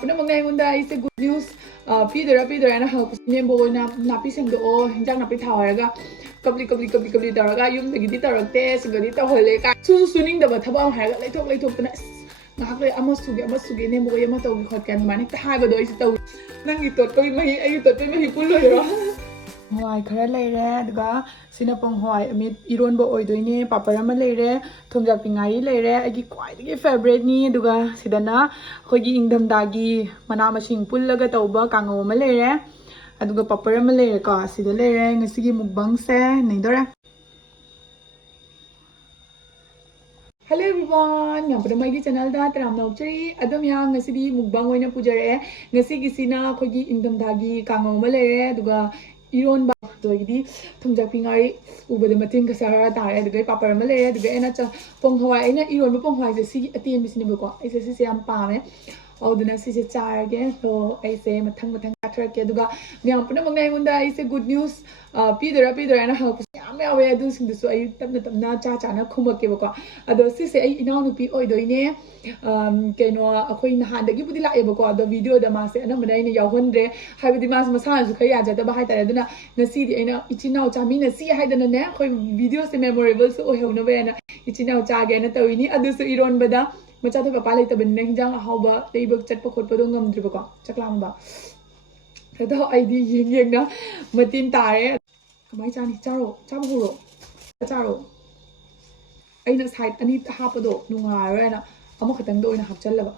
Puna mangnay munda ise good news pidora na halp nembo na napi sengdo o hinjang napi thawaraga kabli taraga yum dagi di tarakte sigadi tawhole ka suning daba thaba haraga laitok tana ngahak le amasugi nembo yama tawgi khot kan mani ta haiba do ise taw nangi tot ko mahi ayu tot mahi pul loiro hoi khara leire aduga sinapong hoi amit ironbo oidoine paparama leire thumjak pingari leire agi kwaidagi favorite ni aduga sidana khogi ingdam dagi mana masing pullaga tawba kangau ma leire aduga paparama leire ka sida leire ngasigi mukbang se naidore. Hello everyone, yang pada my channel da taram nauchari adom yang ngasidi mukbang oina pujare ngasigi sina khogi ingdam dagi kangau ma leire aduga iron ba doidi thumjak pingari ubada matin ka sara tare aduga papar ma leire aduga ena cha pong hawai aina iron ba pong hawai je si atien bisini ba ko aise si yam pame auduna si se charage so aise mathang atrak ke aduga yang puna mangnai munda aise good news pidora na halp yam yawe adu sing du so ai tamna cha na khumak ke ba ko ado si se ai inau nu pi oi doine keno akhoi na han dagi budi la e ba ko ado video da ma se ana mana ina yawhondre haibidi mas masan su khaya ja da ba hai tare aduna nasi di aina ichinau cha mi na si haidana ne khoi video se memorable so heuna ba na ichinau cha ge na tawini adu su iron bada macha to papa lai tabin na hinjang hauba leibak chatpa khotpa do ngamdri ba ko chaklam ba da ai di yeng na matin tare kamai chani charo chaburo charo aina side ani hapado nungai na ama khatang do ina hapchalaba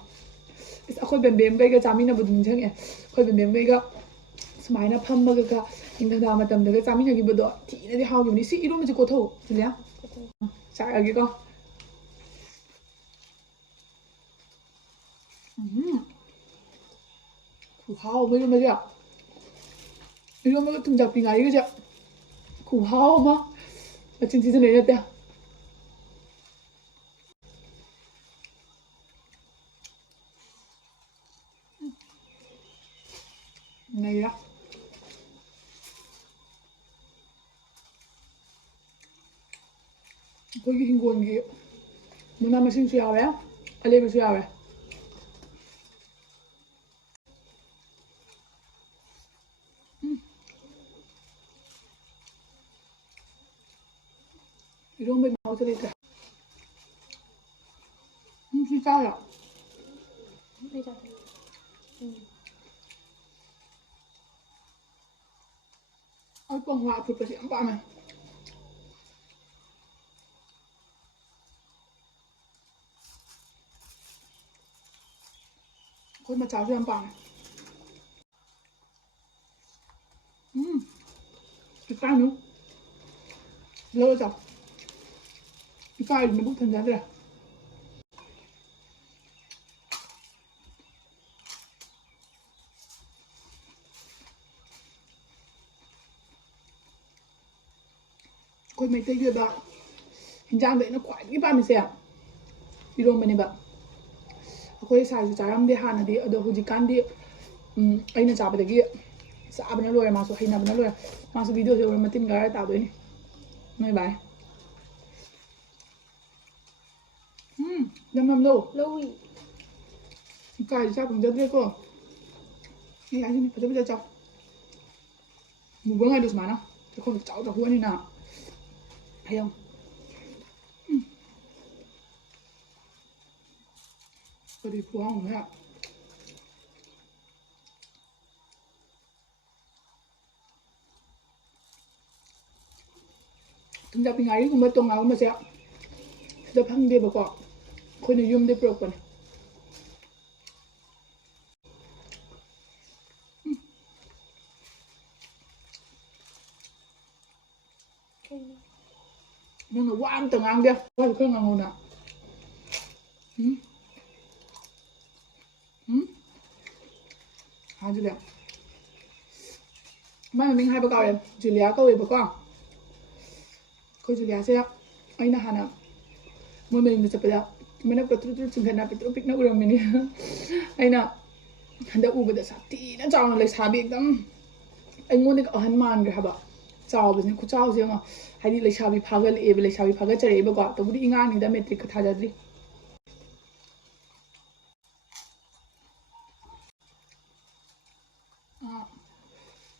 is akhoi bembem gai ga chamina budun jang e khoi bembem gai ga sumaina phammaga ka ingda matam daga chamina gi bodo thina di haw gi si iru ma ji ko tho julia cha agi ko ku haw mai ma ja iru ma thumjak pingari ga ja ku haw ma machin chi ne ta này đó có cái hình quần gì một năm mà sinh xèo đấy ở đây mà xèo này thì không bên máu cho đi cả không sao rồi ôi con hoa phụt vào xiêm ba mày khôi mà cháo xiêm ba này cái tay nữa lỡ chọc cái tay mình bút thành ra đây khôi mấy tay duyệt bạn hình dạng vậy nó quải cái ba mình xem đi đâu mà này bạn khôi xài cho cháu đi hàn đi ở đâu hồi can đi anh là cháu bây giờ sao bên nó lôi mà số hay nào bên nó lôi mà số video rồi mà tin cái tạo đấy này bài năm lâu cái sao cũng rất cô này anh phải bây giờ cháu một bữa ngày được mà nó chứ không cháu cháu như nào thấy không tôi đi phù không nữa chúng ta bị ngay cũng mới tuần nào mà sẽ đập hăng đi bọc cọ khôi này yum đi bọc còn nhưng mà quá từng ăn kia quá được không ngon nào hai Julia mai mình hai bà cậu em Julia câu về bà con cô Julia sẽ anh là Hana mỗi mình sẽ phải đó mình đã có chút chừng hình nào bị tụi nó uống mình anh nào hắn đã uống cái sao tí nó tròn lại xả bị lắm anh muốn đi ở hắn man rồi hả bà chào bây giờ cô chào gì mà hay đi lấy xả bị phá cái lấy xả bị phá cái chơi bà gọi tôi muốn đi ngang thì đã metric cái thay ra đi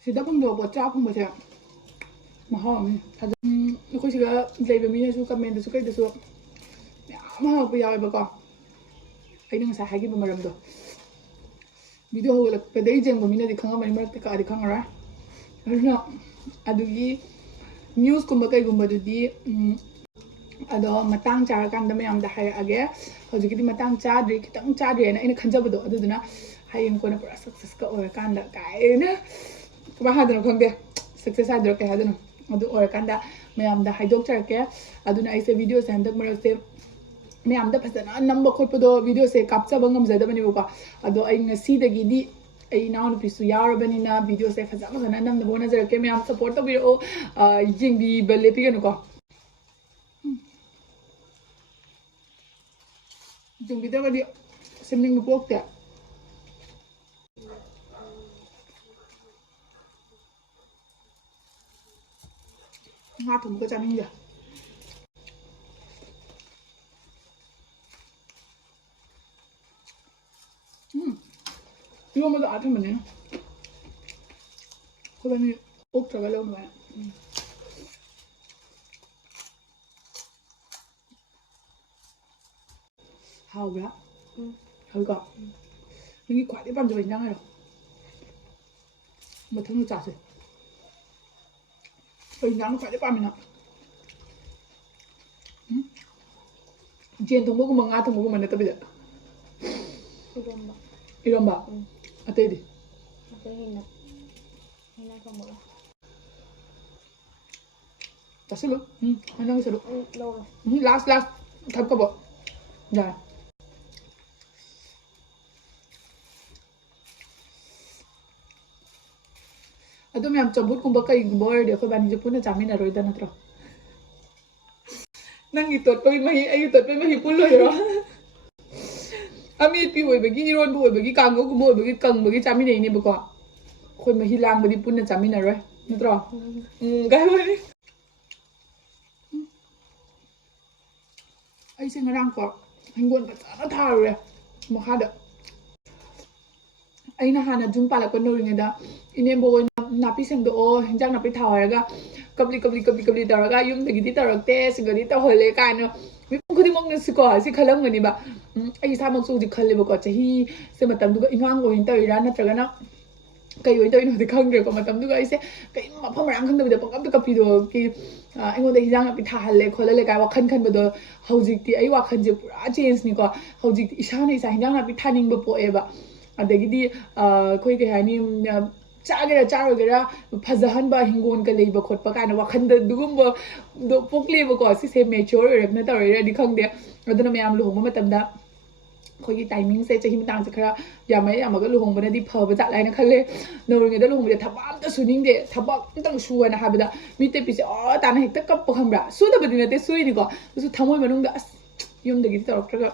Sida ꯐꯪꯗꯕ ꯄꯣꯠ ꯆꯥ ꯐꯪꯕꯁꯦ ꯃꯍꯥꯎ ꯑꯃꯅꯤ ꯑꯩꯈꯣꯏ ꯁꯤꯒ ꯂꯩꯕ ꯃꯤꯅꯁꯨ ꯀꯃꯦꯟꯗꯁꯨ ꯀꯩꯗꯁꯨ ꯃꯌꯥꯝ ꯍꯪꯉꯛꯄ ꯌꯥꯎꯋꯦꯕꯀꯣ ꯑꯩꯅ ꯉꯁꯥꯏ ꯍꯥꯏꯈꯤꯕ ꯃꯔꯝꯗꯣ ꯚꯤꯗꯤꯑꯣ ꯍꯧꯒꯠꯂꯛꯄꯗꯩ ꯌꯦꯡꯕ ꯃꯤꯅꯗꯤ ꯈꯪꯉꯝꯃꯅꯤ ꯃꯔꯛꯇ ꯀꯛꯑꯗꯤ ꯈꯪꯉꯔꯣꯏ ꯑꯗꯨꯅ ꯑꯗꯨꯒꯤ ꯅ꯭ꯌꯨꯁꯀꯨꯝꯕ ꯀꯩꯒꯨꯝꯕꯗꯨꯗꯤ ꯑꯗꯣ ꯃꯇꯥꯡ ꯆꯥꯔꯀꯥꯟꯗ ꯃꯌꯥꯝꯗ ꯍꯥꯏꯔꯛꯑꯒꯦ ꯍꯧꯖꯤꯛꯀꯤꯗꯤ ꯃꯇꯥꯡ ꯆꯥꯗ꯭ꯔꯤ ꯈꯤꯇꯪ ꯆꯥꯗ꯭ꯔꯤꯅ ꯑꯩꯅ ꯈꯟꯖꯕꯗꯣ ꯑꯗꯨꯗꯨꯅ ꯍꯌꯦꯡ ꯀꯣꯟꯅ ꯄꯨꯔꯥ ꯁꯛꯁꯦꯁꯀ ꯑꯣꯏꯔꯀꯥꯟꯗ ꯀꯥꯏꯅ ꯀꯃꯥꯏꯅ ꯍꯥꯏꯗꯣꯏꯅꯣ ꯈꯪꯗꯦ ꯁꯛꯁꯦꯁ ꯍꯥꯏꯗꯣꯏꯔꯣ ꯀꯩ ꯍꯥꯏꯗꯣꯏꯅꯣ ꯑꯗꯨ ꯑꯣꯏꯔꯀꯥꯟꯗ ꯃꯌꯥꯝꯗ ꯍꯥꯏꯗꯣꯛꯆꯔꯛꯀꯦ ꯑꯗꯨꯅ ꯑꯩꯁꯦ ꯚꯤꯗꯤꯑꯣꯁꯦ ꯍꯟꯗꯛ ꯃꯔꯛꯁꯦ ꯃꯌꯥꯝꯗ ꯐꯖꯅ ꯅꯝꯕ ꯈꯣꯠꯄꯗꯣ ꯚꯤꯗꯤꯑꯣꯁꯦ ꯀꯥꯞꯆꯕ ꯉꯝꯖꯗꯕꯅꯦꯕꯀꯣ ꯑꯗꯣ ꯑꯩ ꯉꯁꯤꯗꯒꯤꯗꯤ ꯑꯩ ꯏꯅꯥꯎꯅꯨꯄꯤꯁꯨ ꯌꯥꯎꯔꯕꯅꯤꯅ ꯚꯤꯗꯤꯑꯣꯁꯦ ꯐꯖꯅ ꯅꯝꯅꯕ ꯍꯣꯠꯅꯖꯔꯛꯀꯦ ꯃꯌꯥꯝ ꯁꯞꯄꯣꯔꯠ ꯇꯧꯕꯤꯔꯛꯑꯣ ꯌꯦꯡꯕꯤꯕ ꯂꯦꯞꯄꯤꯒꯅꯨꯀꯣ ꯌꯦꯡꯕꯤꯗꯕꯗꯤ ꯁꯦꯝꯅꯤꯡꯕ ꯄꯣꯛꯇꯦ ꯉꯥ ꯊꯣꯡꯕꯒ ꯆꯥꯅꯤꯡꯗꯦ 이거보다 아줌마네. 그다음에 꼭 들어가려고 거야. 하우라? 여기가 여기 과대 반죽 있냐고요. 뭐 등도 짜세. 여기 나는 과대 밤이나. 젠 통보고 뭔가 통보고 만나 떠비다. 이런다. 이런 봐. 어때디? 앞에 해나 먹어. 됐을로? 하나 있어로. 넣어. 라스트 잡고 봐. 자. ꯑꯗꯨꯝ ꯌꯥꯝ ꯆꯝꯐꯨꯠꯀꯨꯝꯕ ꯀꯩꯒꯨꯝꯕ ꯑꯣꯏꯔꯗꯤ ꯑꯩꯈꯣꯏ ꯕꯥꯅꯤꯁꯦ ꯄꯨꯟꯅ ꯆꯥꯃꯤꯟꯅꯔꯣꯏꯗ ꯅꯠꯇ꯭ꯔꯣ ꯅꯪꯒꯤ ꯇꯣꯠꯄꯒꯤ ꯃꯍꯤ ꯑꯩꯒꯤ ꯇꯣꯠꯄꯒꯤ ꯃꯍꯤ ꯄꯨꯜꯂꯣꯏꯔꯣ ꯑꯃꯦꯠꯄꯤ ꯑꯣꯏꯕꯒꯤ ꯏꯔꯣꯟꯕ ꯑꯣꯏꯕꯒꯤ ꯀꯥꯡꯒꯧꯒꯨꯝꯕ ꯑꯣꯏꯕꯒꯤ ꯀꯪꯕꯒꯤ ꯆꯥꯃꯤꯟꯅꯩꯅꯦꯕꯀꯣ ꯑꯩꯈꯣꯏ ꯃꯍꯤ ꯂꯥꯡꯕꯗꯤ ꯄꯨꯟꯅ ꯆꯥꯃꯤꯟꯅꯔꯣꯏ ꯅꯠꯇ꯭ꯔꯣ ꯀꯥꯏꯕꯅꯤ ꯑꯩꯁꯦ ꯉꯔꯥꯡꯀꯣ ꯍꯤꯡꯒꯣꯜ ꯐꯖꯅ ꯊꯥꯔꯨꯔꯦ ꯃꯈꯥꯗ ꯑꯩꯅ ꯍꯥꯟꯅ ꯖꯨꯝ ꯄꯥꯜꯂꯛꯄ ꯅꯧꯔꯤꯉꯩꯗ ꯏꯅꯦꯝꯕꯣꯛ ꯑꯣꯏꯅ ꯅꯥꯄꯤ ꯁꯦꯡꯗꯣꯛꯑꯣ ꯍꯤꯟꯖꯥꯡ ꯅꯥꯄꯤ ꯊꯥꯎ ꯍꯥꯏꯔꯒ ꯀꯞꯂꯤ ꯇꯧꯔꯒ ꯌꯨꯝꯗꯒꯤꯗꯤ ꯇꯧꯔꯛꯇꯦ ꯁꯤꯡꯒꯗꯤ ꯇꯧꯍꯜꯂꯦ ꯀꯥꯏꯅ ꯃꯤꯄꯨꯝ ꯈꯨꯗꯤꯡꯃꯛꯅꯁꯨꯀꯣ ꯁꯤ ꯈꯜꯂꯝꯒꯅꯤꯕ ꯑꯩ ꯏꯁꯥꯃꯛꯁꯨ ꯍꯧꯖꯤꯛ ꯈꯜꯂꯦꯕꯀꯣ ꯆꯍꯤꯁꯦ ꯃꯇꯝꯗꯨꯒ ꯏꯉꯥꯡ ꯑꯣꯏꯅ ꯇꯧꯔꯤꯔꯥ ꯅꯠꯇ꯭ꯔꯒꯅ ꯀꯩ ꯑꯣꯏꯅ ꯇꯧꯔꯤꯅꯣꯗꯤ ꯈꯪꯗ꯭ꯔꯦꯀꯣ ꯃꯇꯝꯗꯨꯒ ꯑꯩꯁꯦ ꯀꯩ ꯃꯐꯝ ꯃꯔꯥꯡ ꯈꯪꯗꯕꯤꯗ ꯄꯪꯀꯞꯇ ꯀꯞꯄꯤꯗꯣꯒꯤ ꯑꯩꯉꯣꯟꯗ ꯍꯤꯟꯖꯥꯡ ꯅꯥꯄꯤ ꯊꯥꯍꯜꯂꯦ ꯈꯣꯠꯍꯜꯂꯦ ꯀꯥꯏ ꯋꯥꯈꯜ ꯈꯟꯕꯗꯣ ꯍꯧꯖꯤꯛꯇꯤ ꯑꯩ ꯋꯥꯈꯜꯁꯦ ꯄꯨꯔꯥ ꯆꯦꯟꯖꯅꯤꯀꯣ ꯍꯧꯖꯤꯛꯇꯤ ꯏꯁꯥꯅ ꯍꯤꯟꯖꯥꯡ ꯅꯥꯄꯤ ꯊꯥꯅꯤꯡꯕ ꯄꯣꯛꯑꯦꯕ ꯑꯗꯒꯤꯗꯤ ꯑꯩꯈꯣই ꯀꯩ ꯍꯥꯏꯅꯤ ꯆꯥꯒꯦꯔꯥ ꯆꯥꯔꯣꯏꯒꯦꯔꯥ ꯐꯖꯍꯟꯕ ꯍꯤꯡꯒꯣꯜꯒ ꯂꯩꯕ ꯈꯣꯠꯄ ꯀꯥꯏꯅ ꯋꯥꯈꯟꯗ ꯑꯗꯨꯒꯨꯝꯕꯗꯣ ꯄꯣꯛꯂꯦꯕꯀꯣ ꯁꯤꯁꯦ ꯃꯦꯆꯣꯔ ꯑꯣꯏꯔꯛꯅ ꯇꯧꯔꯤꯔꯗꯤ ꯈꯪꯗꯦ ꯑꯗꯨꯅ ꯃꯌꯥꯝ ꯂꯨꯍꯣꯡꯕ ꯃꯇꯝꯗ ꯑꯩꯈꯣꯏꯒꯤ ꯇꯥꯏꯃꯤꯡꯁꯦ ꯆꯍꯤ ꯃꯇꯥꯡꯁꯦ ꯈꯔ ꯌꯥꯝꯃꯒ ꯂꯨꯍꯣꯡꯕꯅꯗꯤ ꯐꯕ ꯖꯥꯠꯂ ꯍꯥꯏꯅ ꯈꯜꯂꯦ ꯅꯧꯔꯤꯉꯩꯗ ꯂꯨꯍꯣꯡꯕꯁꯦ ꯊꯕꯛ ꯑꯝꯇ ꯁꯨꯅꯤꯡꯗꯦ ꯊꯕꯛ ꯑꯝꯇꯪ ꯁꯨꯑꯅ ꯍꯥꯏꯕꯗ ꯃꯤꯠꯇꯄꯤꯁꯦ ꯇꯥꯅ ꯍꯦꯛꯇ ꯀꯞꯄ ꯈꯪꯕ꯭ꯔꯥ ꯁꯨꯗꯕꯗꯤ ꯅꯠꯇꯦ ꯁꯨꯏꯅꯤꯀꯣ ꯑꯗꯨꯁꯨ ꯊꯃꯣꯏ ꯃꯅꯨꯡꯗ ꯑꯁ ꯌꯨꯝꯗꯒꯤꯗꯤ ꯇꯧꯔꯛꯇ꯭ꯔꯒ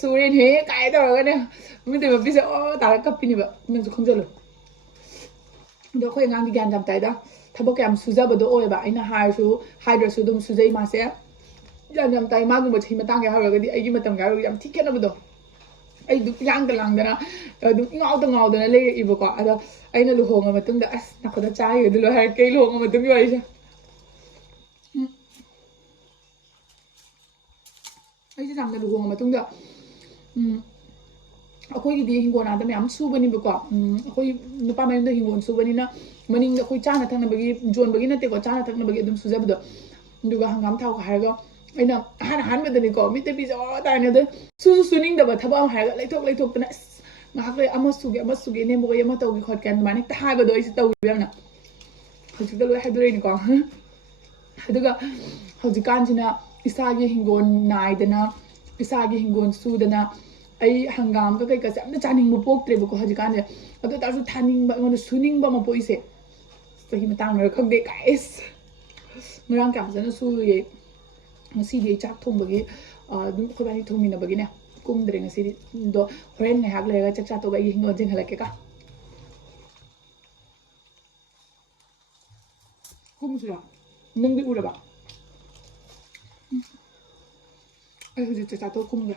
ꯁꯨꯔꯦꯅꯦ ꯀꯥꯏ ꯇꯧꯔꯒꯅꯦ ꯃꯤꯠꯇ ꯃꯄꯤꯁꯦ ꯇꯥꯔ ꯀꯞꯄꯤꯅꯦꯕ ꯅꯪꯁꯨ ꯈꯪꯖꯜꯂꯨ ꯑꯗꯣ ꯑꯩꯈꯣꯏ ꯑꯉꯥꯡꯗꯤ ꯒ꯭ꯌꯥꯟ ꯌꯥꯝ ꯇꯥꯏꯗ ꯊꯕꯛ ꯀꯌꯥꯝ ꯁꯨꯖꯕꯗꯣ ꯑꯣꯏꯌꯦꯕ ꯑꯩꯅ ꯍꯥꯏꯔꯁꯨ ꯍꯥꯏꯗ꯭ꯔꯁꯨ ꯑꯗꯨꯝ ꯁꯨꯖꯩ ꯃꯥꯁꯦ ꯒ꯭ꯌꯥꯟ ꯌꯥꯝ ꯇꯥꯏ ꯃꯥꯒꯨꯝꯕ ꯆꯍꯤ ꯃꯇꯥꯡꯒ ꯍꯥꯏꯔꯨꯔꯒꯗꯤ ꯑꯩꯒꯤ ꯃꯇꯝꯒ ꯍꯥꯏꯔꯨꯔꯒꯗꯤ ꯌꯥꯝ ꯊꯤ ꯈꯦꯠꯅꯕꯗꯣ ꯑꯩ ꯑꯗꯨꯝ ꯂꯥꯡꯗꯅ ꯑꯗꯨꯝ ꯉꯥꯎꯗꯅ ꯂꯩꯔꯛꯏꯕꯀꯣ ꯑꯗꯣ ꯑꯩꯅ ꯂꯨꯍꯣꯡꯉ ꯃꯇꯨꯡꯗ ꯑꯁ ꯅꯈꯣꯏꯗ ꯆꯥꯈꯤꯕꯗꯨ ꯂꯣꯏ ꯍꯥꯏꯔꯛꯀꯦ ꯑꯩ ꯂꯨꯍꯣꯡꯉ ꯃꯇꯨꯡꯒꯤ ꯋꯥꯔꯤꯁꯦ ꯑꯩꯁꯦ ꯌꯥꯝꯅ ꯂꯨꯍꯣꯡꯉ ꯃꯇꯨꯡꯗ ꯑꯩꯈꯣꯏꯒꯤꯗꯤ ꯍꯤꯡꯒꯣꯜ ꯑꯥꯗ ꯃꯌꯥꯝ ꯁꯨꯕꯅꯦꯕꯀꯣ ꯑꯩꯈꯣꯏ ꯅꯨꯄꯥ ꯃꯌꯨꯝꯗ ꯍꯤꯡꯒꯣꯜ ꯁꯨꯕꯅꯤꯅ ꯃꯅꯤꯡꯗ ꯑꯩꯈꯣꯏ ꯆꯥꯅ ꯊꯛꯅꯕꯒꯤ ꯌꯣꯟꯕꯒꯤ ꯅꯠꯇꯦꯀꯣ ꯆꯥꯅ ꯊꯛꯅꯕꯒꯤ ꯑꯗꯨꯝ ꯁꯨꯖꯕꯗꯣ ꯑꯗꯨꯒ ꯍꯪꯒꯥꯝ ꯊꯥꯎꯒ ꯍꯥꯏꯔꯒ ꯑꯩꯅ ꯑꯍꯥꯟꯕꯗꯅꯤꯀꯣ ꯃꯤꯠꯇ ꯄꯤꯖ ꯇꯥꯔꯅꯤ ꯑꯗ ꯁꯨꯅꯤꯡꯗꯕ ꯊꯕꯛ ꯑꯃ ꯍꯥꯏꯔꯒ ꯂꯩꯊꯣꯛꯇꯅ ꯑꯁ ꯉꯥꯏꯍꯥꯛ ꯂꯩ ꯑꯃ ꯁꯨꯒꯦ ꯏꯅꯦꯝꯕꯣꯛ ꯑꯃ ꯇꯧꯒꯦ ꯈꯣꯠꯀꯦ ꯑꯗꯨꯃꯥꯏꯅ ꯍꯦꯛꯇ ꯍꯥꯏꯕꯗꯣ ꯑꯩꯁꯦ ꯇꯧꯋꯦꯕ ꯌꯥꯝꯅ ꯍꯧꯖꯤꯛꯇ ꯂꯣꯏ ꯍꯥꯏꯗꯣꯔꯛꯏꯅꯤꯀꯣ ꯑꯗꯨꯒ ꯍꯧꯖꯤꯛꯀꯥꯟꯁꯤꯅ ꯏꯁꯥꯒꯤ ꯍꯤꯡꯒꯣꯜ ꯅꯥꯏꯗꯅ ꯏꯁꯥꯒꯤ ꯍꯤꯡꯒꯣꯜ ꯁꯨꯗꯅ ꯑꯩ ꯍꯪꯒꯥꯝꯒ ꯀꯩꯀꯥꯁꯦ ꯌꯥꯝꯅ ꯆꯥꯅꯤꯡꯕ ꯄꯣꯛꯇ꯭ꯔꯦꯕꯀꯣ ꯍꯧꯖꯤꯛꯀꯥꯟꯁꯦ ꯑꯗꯨ ꯑꯣꯏꯇꯥꯔꯁꯨ ꯊꯥꯅꯤꯡꯕ ꯑꯩꯉꯣꯟꯗ ꯁꯨꯅꯤꯡꯕ ꯑꯃ ꯄꯣꯛꯏꯁꯦ ꯆꯍꯤ ꯃꯇꯥꯡꯅꯔ ꯈꯪꯗꯦ ꯀꯥꯏꯁ ꯉꯔꯥꯡ ꯀꯌꯥ ꯐꯖꯅ ꯁꯨꯔꯨꯏ ꯉꯁꯤꯗꯤ ꯑꯩ ꯆꯥꯛ ꯊꯣꯡꯕꯒꯤ ꯑꯗꯨꯝ ꯑꯩꯈꯣꯏ ꯕꯥꯅꯤ ꯊꯣꯡꯃꯤꯟꯅꯕꯒꯤꯅꯦ ꯀꯨꯝꯗ꯭ꯔꯦ ꯉꯁꯤꯗꯤ ꯑꯗꯣ ꯍꯣꯔꯦꯟ ꯉꯥꯏꯍꯥꯛ ꯂꯩꯔꯒ ꯆꯥꯛ ꯆꯥꯊꯣꯛꯑꯒ ꯑꯩ ꯍꯤꯡꯒꯣꯜ ꯆꯦꯟꯍꯜꯂꯛꯀꯦꯀꯣ ꯀꯨꯝꯁꯤꯔꯣ ꯅꯪꯗꯤ ꯎꯔꯕ ꯑꯩ ꯍꯧꯖꯤꯛ ꯆꯥꯛ ꯆꯥꯊꯣꯛ ꯀꯨꯝꯒꯦ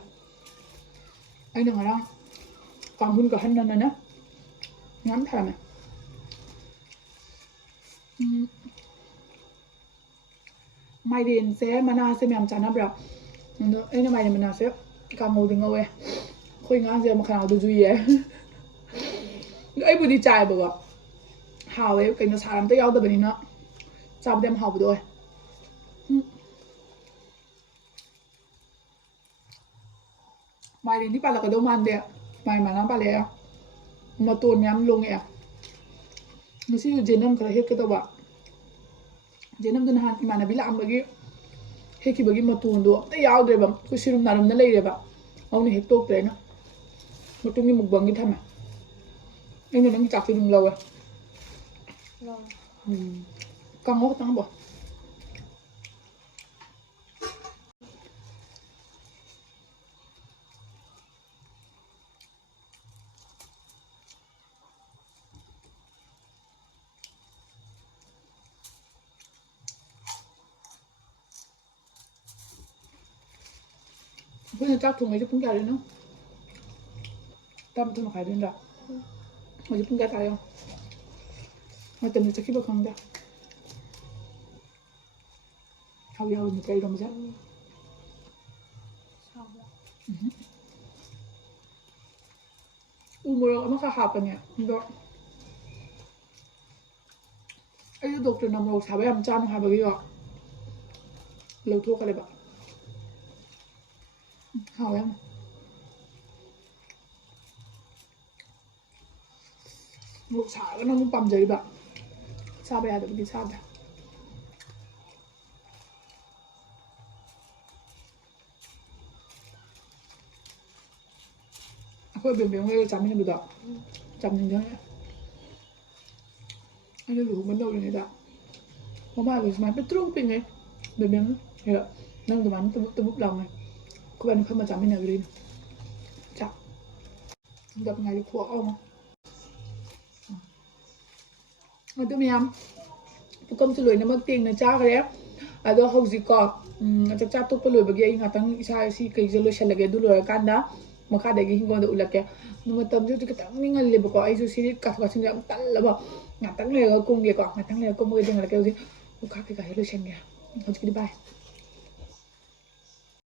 ꯑꯩꯅ ꯉꯔꯥꯡ ꯀꯥꯡꯍꯨꯟ ꯀꯥꯍꯟꯅꯅ ꯃꯌꯥꯝ ꯊꯥꯔꯝꯃꯦ ꯃꯥꯏꯔꯦꯟꯁꯦ ꯃꯅꯥꯁꯦ ꯃꯌꯥꯝ ꯆꯥꯅꯕ꯭ꯔꯥ ꯑꯗꯣ ꯑꯩꯅ ꯃꯥꯏꯔꯦꯟ ꯃꯅꯥꯁꯦ ꯀꯥꯡꯉꯧꯗꯤ ꯉꯧꯋꯦ ꯑꯩꯈꯣꯏ ꯑꯉꯥꯡꯁꯦ ꯃꯈꯅꯥꯎꯗ ꯖꯨꯏꯌꯦ ꯑꯗꯣ ꯑꯩꯕꯨꯗꯤ ꯆꯥꯏꯕꯀꯣ ꯍꯥꯎꯋꯦ ꯀꯩꯅꯣ ꯁꯥꯔ ꯑꯝꯇ ꯌꯥꯎꯗꯕꯅꯤꯅ ꯆꯥꯕꯗ ꯌꯥꯝ ꯍꯥꯎꯕꯗꯣ ꯑꯣꯏ ꯃꯥꯏꯔꯦꯟꯗꯤ ꯄꯥꯜꯂꯛꯀꯗꯧ ꯃꯥꯟꯗꯦ ꯃꯥꯏꯔꯦꯟ ꯃꯅꯥ ꯄꯥꯜꯂꯛꯑꯦ ꯃꯇꯣꯟ ꯌꯥꯝ ꯂꯣꯡꯉꯛꯑꯦ ꯉꯁꯤꯁꯨ ꯖꯦꯅꯝ ꯈꯔ ꯍꯦꯛꯀꯦ ꯇꯧꯕ ꯖꯦꯅꯝꯗꯣ ꯅꯍꯥꯟ ꯏꯃꯥꯟꯅꯕꯤ ꯂꯥꯛꯑꯝꯕꯒꯤ ꯍꯦꯛꯈꯤꯕꯒꯤ ꯃꯇꯣꯟꯗꯣ ꯑꯝꯇ ꯌꯥꯎꯗ꯭ꯔꯦꯕ ꯑꯩꯈꯣই ꯁꯤꯔꯨꯝ ꯅꯥꯔꯨꯝꯅ ꯂꯩꯔꯦꯕ ꯑꯗꯨꯅ ꯍꯦꯛꯇꯣꯛꯇ꯭ꯔꯦ ꯑꯩꯅ ꯃꯇꯨꯡꯒꯤ ꯃꯨꯛꯕꯥꯡꯒꯤ ꯊꯝꯃꯦ ꯑꯩꯅ ꯅꯪꯒꯤ ꯆꯥꯛꯁꯨ ꯑꯗꯨꯝ ꯂꯧꯋꯦ ꯀꯥꯡꯉꯧ ꯈꯛꯇꯪ ꯍꯥꯞꯄꯣ ꯑꯩꯈꯣꯏꯅ ꯆꯥꯛ ꯊꯣꯡꯉꯩꯁꯦ ꯄꯨꯡ ꯀꯌꯥꯗꯩꯅꯣ 11:30 ꯍꯧꯖꯤꯛ ꯄꯨꯡ ꯀꯌꯥ ꯇꯥꯔꯦ ꯃꯇꯝꯗ ꯆꯠꯈꯤꯕ ꯈꯪꯗꯦ ꯍꯥꯎꯗꯤ ꯍꯥꯎꯋꯤ ꯅꯠꯇ꯭ꯔꯥ ꯏꯔꯣꯝꯕꯁꯦ ꯎ ꯃꯣꯔꯣꯛ ꯑꯃꯈꯛ ꯍꯥꯞꯄꯅꯦ ꯑꯗꯣ ꯑꯩꯁꯨ ꯗꯣꯛꯇꯔꯅ ꯃꯣꯔꯣꯛ ꯁꯥꯕ ꯌꯥꯝ ꯆꯥꯅꯨ ꯍꯥꯏꯕꯒꯤꯀꯣ ꯂꯧꯊꯣꯛꯈ꯭ꯔꯦꯕ ꯍꯥꯎꯋꯦ ꯌꯥꯝ ꯃꯣꯔꯣꯛ ꯁꯥꯔꯒꯅ ꯑꯃꯨꯛ ꯄꯥꯝꯖꯔꯤꯕ ꯆꯥꯕ ꯌꯥꯗꯕꯒꯤ ꯆꯥꯗ꯭ꯔꯦ ꯑꯩꯈꯣꯏ ꯕꯦꯝꯕꯦꯝꯒ ꯆꯥꯃꯤꯟꯅꯕꯗꯣ ꯆꯥꯃꯤꯟꯅꯔꯦ ꯑꯩꯅ ꯂꯨꯍꯣꯡꯕ ꯇꯧꯔꯤꯉꯩꯗ ꯃꯃꯥꯒ ꯁꯨꯃꯥꯏꯅ ꯄꯤꯛꯇ꯭ꯔꯨ ꯄꯤꯛꯉꯩ ꯕꯦꯝꯕꯦꯝ ꯅꯪ ꯑꯗꯨꯃꯥꯏꯅ ꯇꯨꯃꯨꯛ ꯇꯨꯃꯨꯛ ꯂꯥꯎꯉꯩ ꯑꯩꯈꯣꯏꯕꯥꯅꯤ ꯐꯝꯃ ꯆꯥꯃꯤꯟꯅꯈ꯭ꯔꯤꯅꯤ ꯆꯥꯛ ꯉꯥꯏꯗꯤ ꯈꯨꯍꯥꯎ ꯑꯃ ꯑꯗꯨ ꯃꯌꯥꯝ ꯄꯨꯈꯝꯁꯨ ꯂꯣꯏꯅꯃꯛ ꯇꯦꯡꯅ ꯆꯥꯈ꯭ꯔꯦ ꯑꯗꯣ ꯍꯧꯖꯤꯛꯀꯣ ꯆꯥꯛꯆꯥ ꯇꯣꯛꯄ ꯂꯣꯏꯕꯒꯤ ꯑꯩ ꯉꯥꯛꯇꯪ ꯏꯁꯥ ꯁꯤ ꯀꯩꯁꯦ ꯂꯣꯏꯁꯜꯂꯒꯦ ꯑꯗꯨ ꯂꯣꯏꯔꯀꯥꯟꯗ ꯃꯈꯥꯗꯒꯤ ꯍꯤꯡꯒꯣꯜꯗ ꯎꯠꯂꯛꯀꯦ ꯃꯇꯝꯁꯦ ꯍꯧꯖꯤꯛ ꯈꯤꯇꯪ ꯉꯜꯂꯦꯕꯀꯣ ꯑꯩꯁꯨ ꯁꯤꯗꯤ ꯀꯥꯊꯣꯛ ꯀꯥꯁꯤꯟꯁꯦ ꯌꯥꯝ ꯇꯜꯂꯕ ꯉꯥꯛꯇꯪ ꯂꯩꯔꯒ ꯀꯨꯝꯒꯦꯀꯣ ꯉꯥꯛꯇꯪ ꯂꯩꯔꯒ ꯀꯨꯝꯃꯒ ꯌꯦꯡꯍꯜꯂꯛꯀꯦ ꯍꯧꯖꯤꯛ ꯂꯨꯈꯥꯛ ꯀꯩꯀꯥꯁꯦ ꯂꯣꯏꯁꯟꯒꯦ ꯍꯧꯖꯤꯛꯀꯤꯗꯤ ꯕꯥꯏ